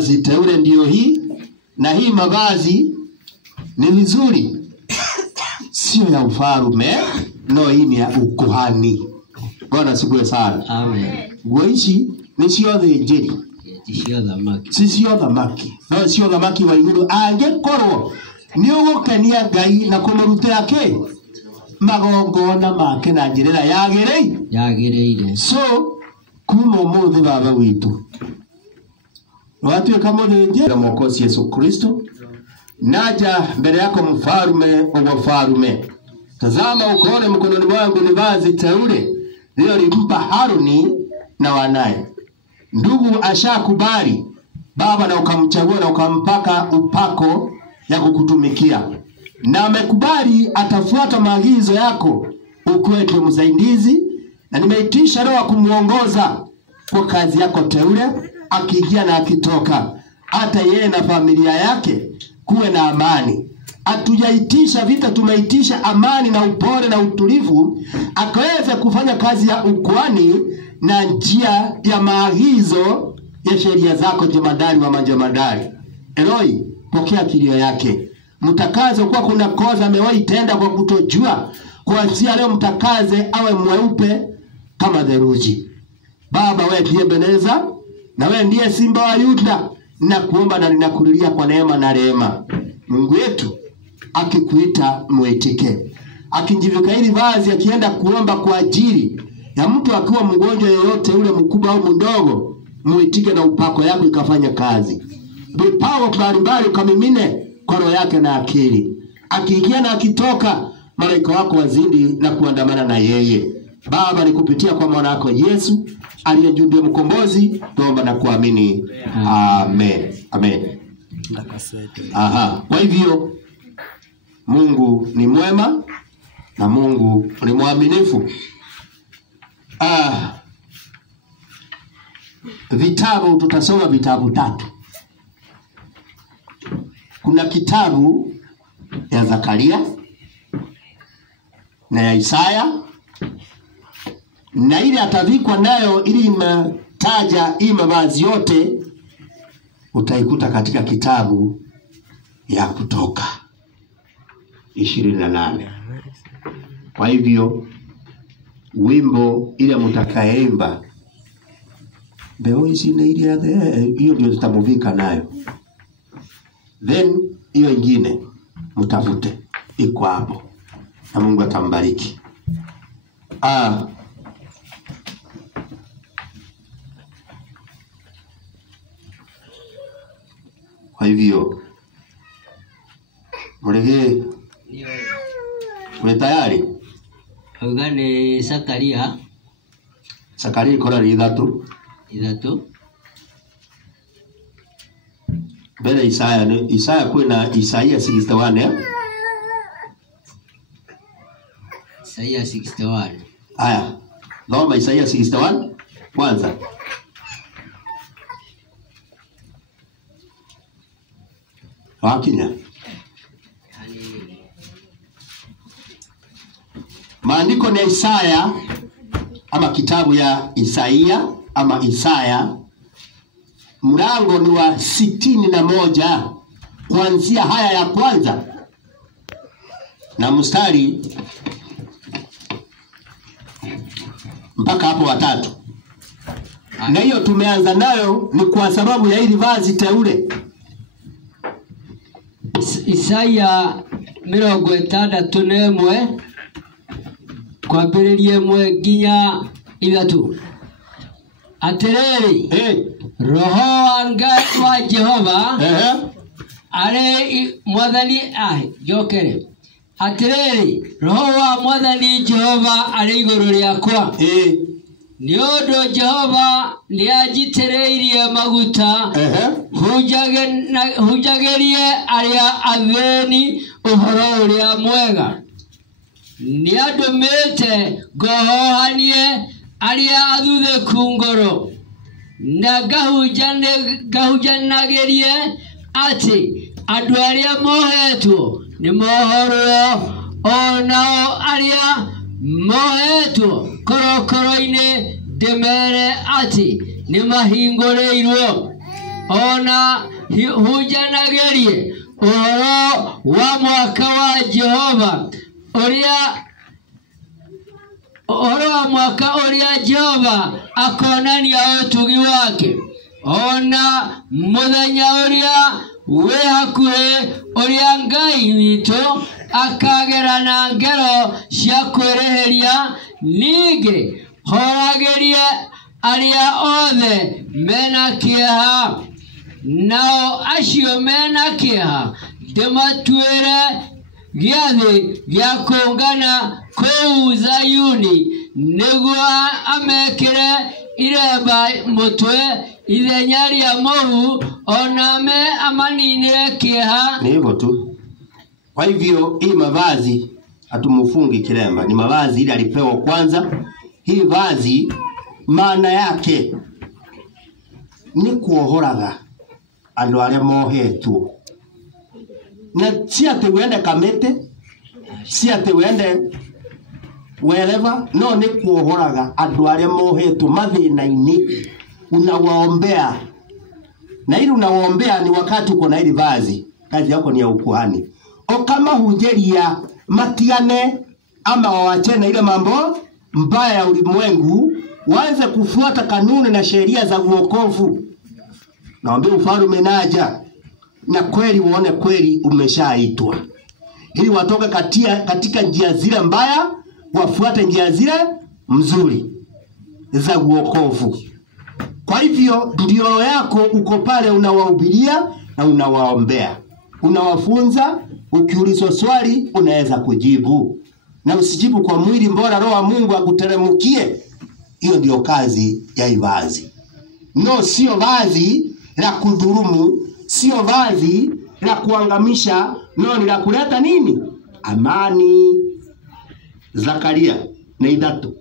vazi teule ndio hii, na hii mavazi ni vizuri, sio ya ufalme, no, hii ni ya ukuhani. Bwana asifiwe sana. Amen. Goishi ni sio thĩnjĩri, sio thamaki. No, sio thamaki wa iguru angĩkorwo ni ũgũkenia Ngai na kũmũrutĩra kĩ magongona make na njĩra yagĩrĩire. So kuma ũmũthĩ baba witũ watuĩka mũthĩnjĩri Mwokozi Yesu Kristo, naja mbele yako mfalme wa wafalme. Tazama ukoone mkononi mwangu ni vazi teule lilimpa Haruni na wanaye. Ndugu ashakubali baba, na ukamchagua na ukampaka upako ya kukutumikia, na amekubali atafuata maagizo yako ukuwe msaidizi, na nimeitisha roho kumuongoza kwa kazi yako teule, akiingia na akitoka, hata yeye na familia yake kuwe na amani. Atujaitisha vita, tumeitisha amani na upole na utulivu, akaweze kufanya kazi ya ukuhani na njia ya maagizo ya sheria zako, jemadari wa majemadari. Eloi, pokea kilio yake. Mtakaze kwa kuna kosa amewahi tenda kwa kutojua, kuanzia leo mtakaze awe mweupe kama theluji. Baba, wewe ndiye Ebeneza, na wewe ndiye Simba wa Yuda, na kuomba na ninakulilia kwa neema na rehema. Mungu wetu akikuita muitike. Akinjivika hili vazi akienda kuomba kwa ajili ya mtu akiwa mgonjwa yeyote ule, mkubwa au mdogo, muitike na upako yako ikafanya kazi. Vipawa mbalimbali ukamimine kwa roho yake na akili. Akiingia na akitoka, malaika wako wazidi na kuandamana na yeye. Baba, nikupitia kwa mwana wako Yesu aliye juu ndiye mkombozi, tuomba na kuamini. Amen. Amen. Aha. Kwa hivyo Mungu ni mwema na Mungu ni mwaminifu. Vitabu tutasoma vitabu 3. Kuna kitabu ya Zakaria na ya Isaya, na ile atavikwa nayo ili imetaja hii mavazi yote utaikuta katika kitabu ya Kutoka 28. Kwa hivyo wimbo ile mtakayeimba Beo hizi na ile hiyo ndio tutamuvika nayo. Then hiyo ingine mtafute iko hapo, na Mungu atambariki. Kwa hivyo mlege mwe tayari? Ugane Zakaria ikora ithatu mbele Isaya kuna Isaiah 61 Isaiah 61. Haya, naomba Isaiah 61 kwanza. Wakinya maandiko ni Isaya ama kitabu ya Isaiah ama Isaya, mlango ni wa 61 kuanzia haya ya kwanza na mstari mpaka hapo wa 3. Na hiyo tumeanza nayo ni kwa sababu ya hili vazi teule. Isaya 61 kwambĩrĩria 1 nginya 3. Atiriri, roho wa Ngai wa Jehova ari mwathani jokere. Atiriri, roho wa mwathani Jehova ari igũrũ rĩakwa. Nĩ ũndũ Jehova nĩanjitĩrĩirie maguta hunjagĩrie arĩa athĩni ũhoro ũrĩa mwega. Nĩandũmĩte ngohohanie arĩa athuthĩku ngoro, na ngahunjanagĩrie atĩ andũ arĩa mohetwo nĩ mohorwo, o nao arĩa mohetwo korokoro-inĩ ndĩmere atĩ nĩ mahingũrĩirwo. ona hujanagerie uhoro wa mwaka wa Jehova uria Jehova akonania utugi wake. Ona muthenya uria we hakuhe uria Ngai witu akagerana ngero cia kwireheria ninge horagerie aria othe mena kieha nao acio mena kieha ndimatuire giathi gia kungana kuu Zayuni niguo amekire iremba mutwe ithenya ria mohu oname amaninire kieha. Ni hivyo tu. Kwa hivyo hii mavazi hatumufungi kiremba, ni mavazi ile alipewa kwanza. Hii vazi maana yake ni kuohoraga andu aria mohetwo, na si ati wende Kamete, si ati wende wherever, no ni kuohoraga andu aria mohetwo mathina-ini, unawaombea. Na ili unawaombea ni wakati uko na ile vazi, kazi yako ni ya ukuhani. O kama hunjeria matiane ama wawachene ile mambo mbaya ya ulimwengu, waanze kufuata kanuni na sheria za uokovu. Naambia ufalme naja, na kweli uone kweli umeshaitwa, ili watoke katika njia zile mbaya wafuate njia zile mzuri za uokovu. Kwa hivyo ndio yako uko pale, unawahubiria na unawaombea, unawafunza. Ukiulizwa swali unaweza kujibu, na usijibu kwa mwili, mbora roho wa Mungu akuteremukie. Hiyo ndio kazi ya vazi. No, sio vazi la kudhulumu, sio vazi la kuangamisha, no, ni la kuleta nini? Amani. Zakaria ni 3.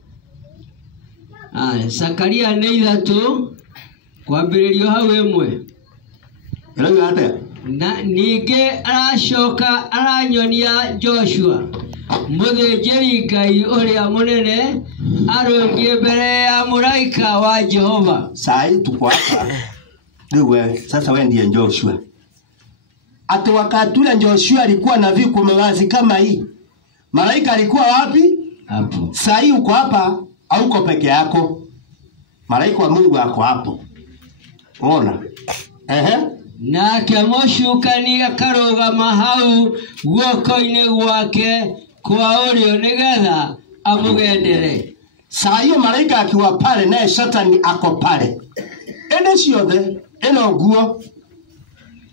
Zakaria ni 3 kwambĩrĩrio hau ĩmwe. Ĩrauga atĩa? Na ninge arashoka aranyonia Joshua muthĩnjĩri Ngai ũrĩa mũnene arũngie mbere ya mũraika wa Jehova. Sai tuko hapa Lewe, sasa wewe ndiye Joshua. Ati wakati ule Joshua alikuwa na viku mavazi kama hii, malaika alikuwa wapi? Hapo. Sai uko hapa au uko peke yako? Malaika wa Mungu ako hapo. Ona. Nake mũcukani akarũgama hau guoko-inĩ gwake kwa ũrĩo nĩgetha amũgendere. Saa hiyo malaika akiwa pale, naye Shetani ako pale. Ende ciothe eno nguo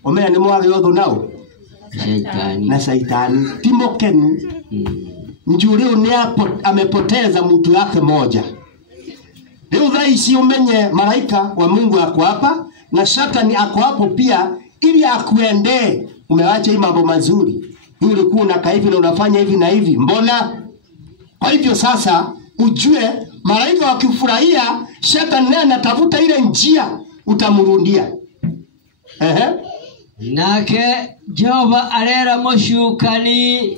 omenya ni mwage otho nao Shaitani na Shaitani timokenu. Njuri ni amepoteza mtu yake moja. Leo dhaisi umenye malaika wa Mungu ako hapa na Shetani ako hapo pia, ili akuende. Umeacha hii mambo mazuri, yule kuna kaivi na unafanya hivi na hivi, mbona? Kwa hivyo sasa ujue malaika wakifurahia, Shetani naye anatafuta ile njia utamrundia. Nake Jehova arera mũcukani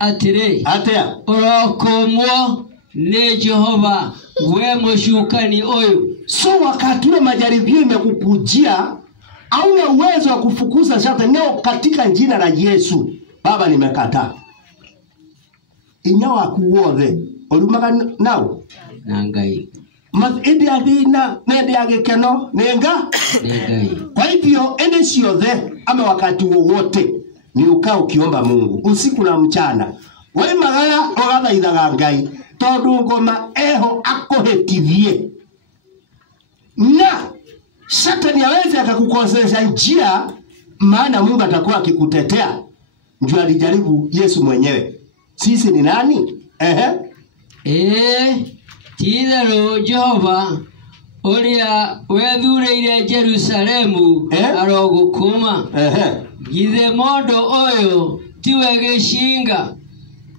atĩrĩ, atia urokomwo ni Jehova we mũcukani ũyũ. So wakati ule majaribio imekukujia, hauna uwezo wa kufukuza Shetani leo katika jina la Yesu. Baba, nimekataa. Inyawa kuwothe orumaga nao na Ngai ende athina nende agikeno nenga Ngai. Kwa hivyo ende ciothe ama wakati wowote ni ukao ukiomba Mungu usiku na mchana, wewe magara ogathaithaga Ngai tondu ngoma eho akohetithie, na Shetani aweze akakukosesha njia, maana Mungu atakuwa akikutetea. Njoo alijaribu Yesu mwenyewe. Sisi ni nani? Titherũ Jehova ũrĩa wethuurĩire Jerusalemu arogũkũma. Githe mũndũ ũyũ tiwe gĩcinga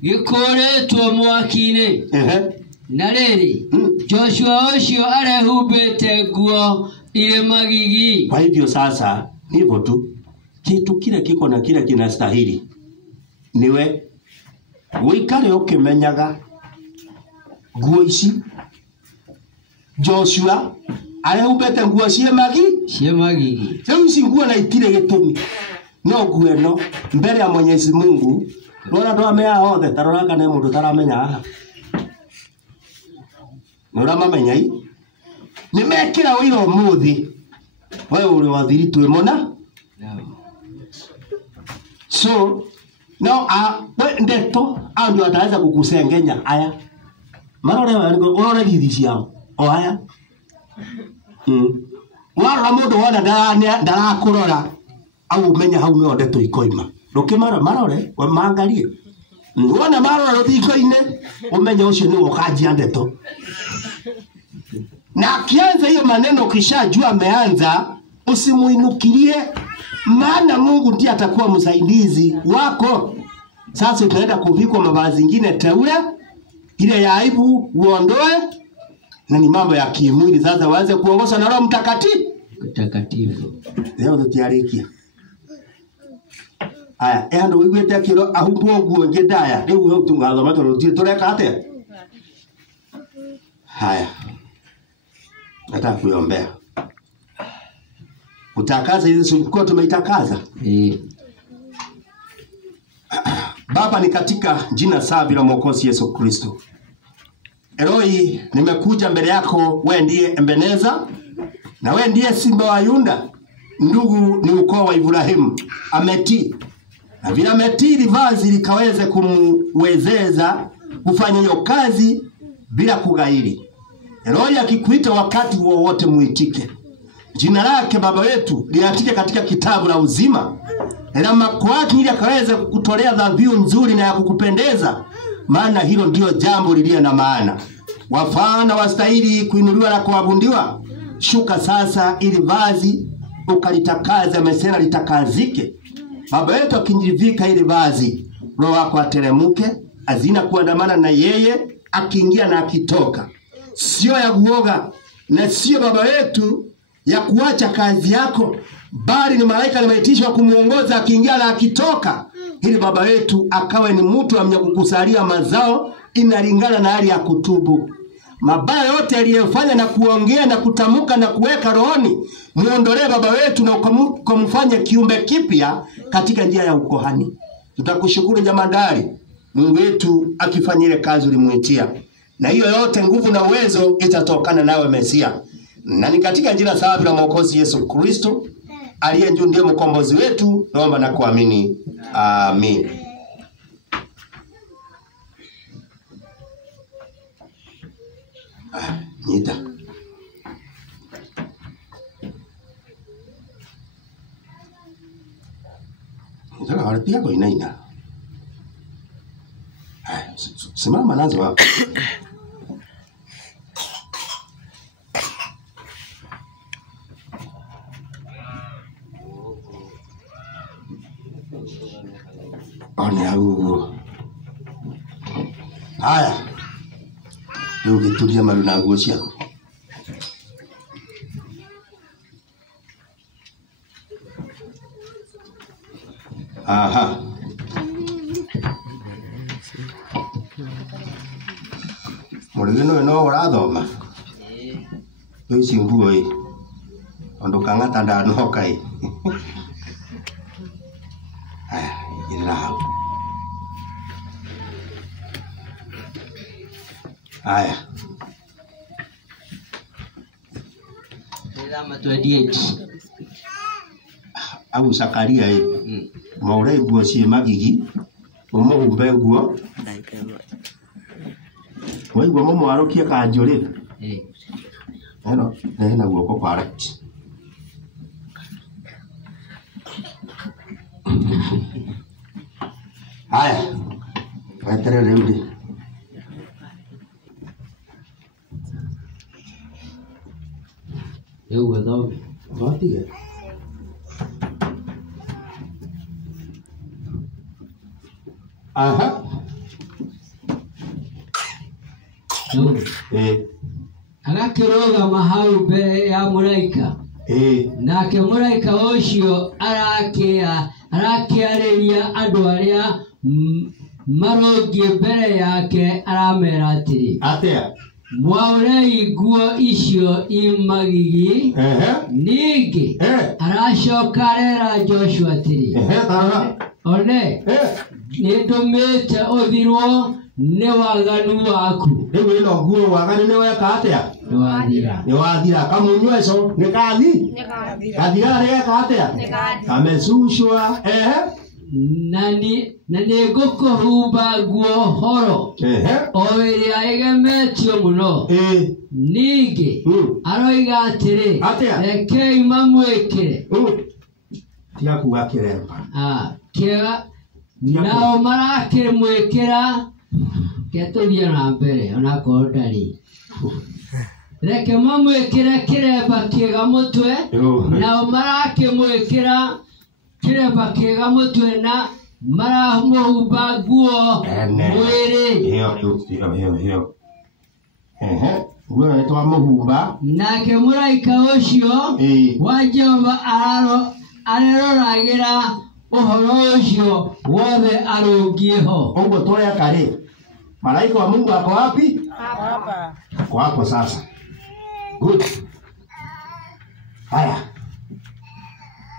gĩkũrĩtwo mwaki-inĩ. Na rĩrĩ Joshua ũcio arehumbĩte nguo irĩ magigi. Kwa hivyo sasa hivyo tu, kitu kile kiko na kile kinastahili niwe uikare ukimenyaga nguo ici Joshua Aya ubete nguo cie magigi. Sasa nguo na itire gitumi. No nguo no mbele ya Mwenyezi Mungu. Rora ndo amea hothe tarora kana mundu taramenya aha. Nora mamenya hii. Nimekira wiro muthi. Wewe uri wathiri twimona? So now ndeto andu ataanza kukusengenya aya. Marore hizi ciao. O aya. Wara mundu wona ndarakurora au umenya hau no ndeto ikoima. Rukimara marore wa mangalie. Wona marora ruthiko-ine umenya ucio ni ukanjia ndeto. Na akianza hiyo maneno kishajua ameanza, usimuinukilie, maana Mungu ndiye atakuwa msaidizi wako. Sasa utaenda kuvikwa mavazi mengine teule, ile ya aibu uondoe, na ni mambo ya kimwili sasa waanze kuongoza na Roho Mtakatifu. Leo tutiarikia. Aya, endo wigwete kiro ahubwo nguo ngedaya, leo wewe tungaza matoro tureka ate. Haya. Nataka kuiombea. Utakaza hizi sikuwa tumeitakaza. Baba, ni katika jina safi la Mwokozi Yesu Kristo. Eloi, nimekuja mbele yako, wewe ndiye Ebeneza na wewe ndiye Simba wa Yuda. Ndugu ni ukoo wa Ibrahimu. Ametii. Na vile ametii vazi likaweze kumwezeza kufanya hiyo kazi bila kugairi. Eloi akikuita wakati wowote muitike. Jina lake Baba wetu liandike katika kitabu la uzima. Na makwaki ili akaweze kukutolea dhabihu nzuri na ya kukupendeza. Maana hilo ndio jambo lililo na maana. Wafana wastahili kuinuliwa na kuabudiwa. Shuka sasa ili vazi ukalitakaze, mesela litakazike. Baba yetu akinjivika ili vazi, Roho wako ateremuke, azina kuandamana na yeye akiingia na akitoka. Sio ya kuoga na sio Baba yetu ya kuacha kazi yako, bali ni malaika aliyeitishwa kumuongoza akiingia na akitoka, ili Baba yetu akawe ni mtu amnya kukusalia mazao inalingana na hali ya kutubu. Mabaya yote aliyofanya na kuongea na kutamuka na kuweka rohoni, muondolee Baba wetu na ukamfanye kiumbe kipya katika njia ya ukohani. Tutakushukuru jamadari, Mungu wetu akifanya ile kazi ulimuitia. Na hiyo yote nguvu na uwezo itatokana nawe Mesia. Na ni katika jina safi la Mwokozi Yesu Kristo aliye juu ndiye mkombozi wetu, naomba na kuamini. Amen. Nita. Nitaka harapia kwa inaina. Simama nazo hapo. Oni au. Haya. Ndio tulia maluna nguo yako. Aha. Mulino no urathoma. Isi nguo hii. Ondoka ngata ndano kai. Haya. Nilama 28. Au Zakaria hii. Maure nguo cie magigi. Umumbe nguo. Wewe nguo mumu arokia kanjuri. Eno, na guoko kwa rati. Haya. Watere leo. Eu vou Volte. Aha. Agakĩrũgama hau mbere ya mũraika. Nake mũraika ũcio arakĩarĩria andũ arĩa marongie mbere yake, aramera atĩrĩ. Atea. mwaure guo icio imagigi nigi arashokarera Joshua atiri one nindumite uthirwo ni waganu waku riu ino guo waganu ni weka atia ni wathira kamunyweco ni kathi gathira reka atia kamecucwa nani gukuhumba guo horo oiria igemetio muno ningi aroiga atiri rekei mamwikire tiga kuga kiremba kiega nao marakimwikira ketuthie na mbere ona kondari reke mamwikire kiremba kiega mutwe nao marakimwikira kiremba kiega mutwe na maramuhumba guo mwiri hiyo guo etwa muhumba nake muraika ucio wa Jehova areroragira uhoro ucio wothe arungieho uguo tureka ri malaika wa Mungu ako wapi hapa kwako sasa good haya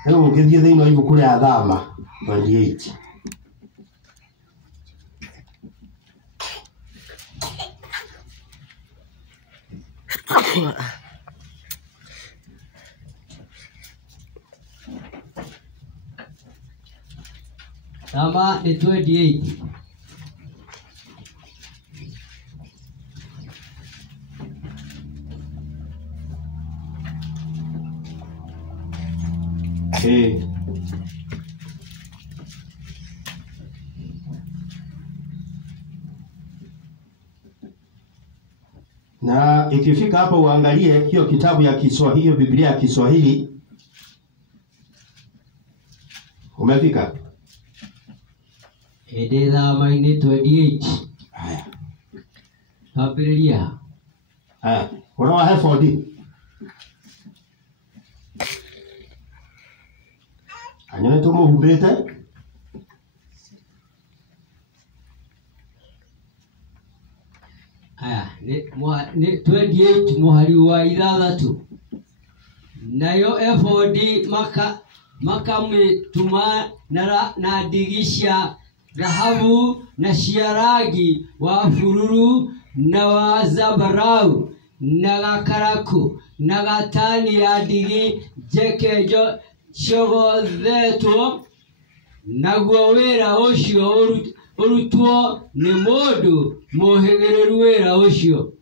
leo ukithie thini wa ibuku ria Thama 28 Thama ni 28 na ikifika hapo uangalie hiyo kitabu ya Kiswahili, hiyo Biblia ya Kiswahili. Umefika? Thama ni 28 haya Biblia haya unawa hefodi anyone tumuhumbite ni 28 muhari wa ithathatu nayo efodi makamituma na digisha dhahabu na shiaragi wa fururu na wa zabarau na gakaraku na gatani ya digi jekejo shogodheto na gwawera ucio urutwo ni mundu muhigireru wera ucio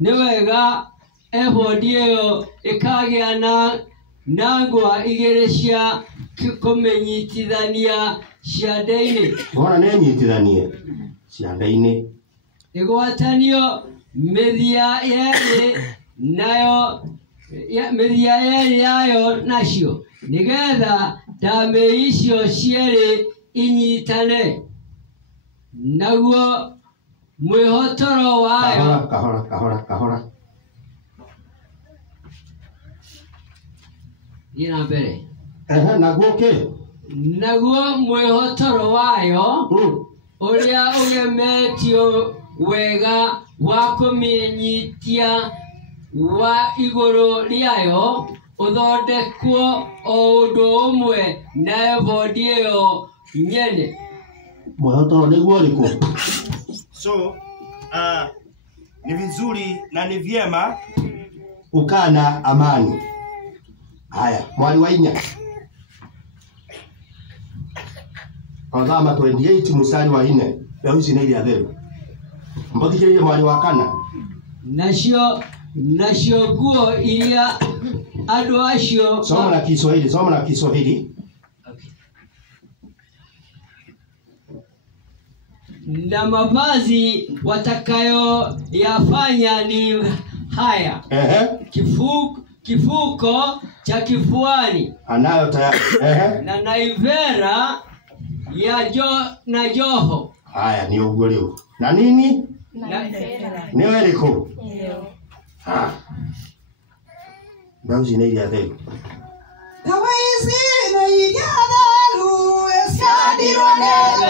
ni wega efodi yo ikagia na ngwa igerecia kumenyitithania ciandaini bona ne nyitithanie ciandaini igwatanio mithia yeri nayo mithia yeri yayo nacio nigetha ndame icio cieri inyitane naguo mwihotoro wayo kahora ina mbere naguo mwihotoro wayo uria ugemetio wega wa kuminyitia wa iguru riayo uthondekwo o undu umwe na efodi iyo nyene mwihotoro niguo riku. So ni vizuri na ni vyema ukana amani. Haya, mwali wa inya Thama 28 mstari wa 4 leo hizi ni ile thero mbodhikirie mwali wa kana nasio guo iria andu acio soma na Kiswahili okay. Na mavazi watakayo yafanya ni haya kifuko cha kifuani anayo tayari na naivera ya joho. Haya ni uguo leo na nini ni weriko bauzi ni ya thero Kawaisi na igadalu eskadirone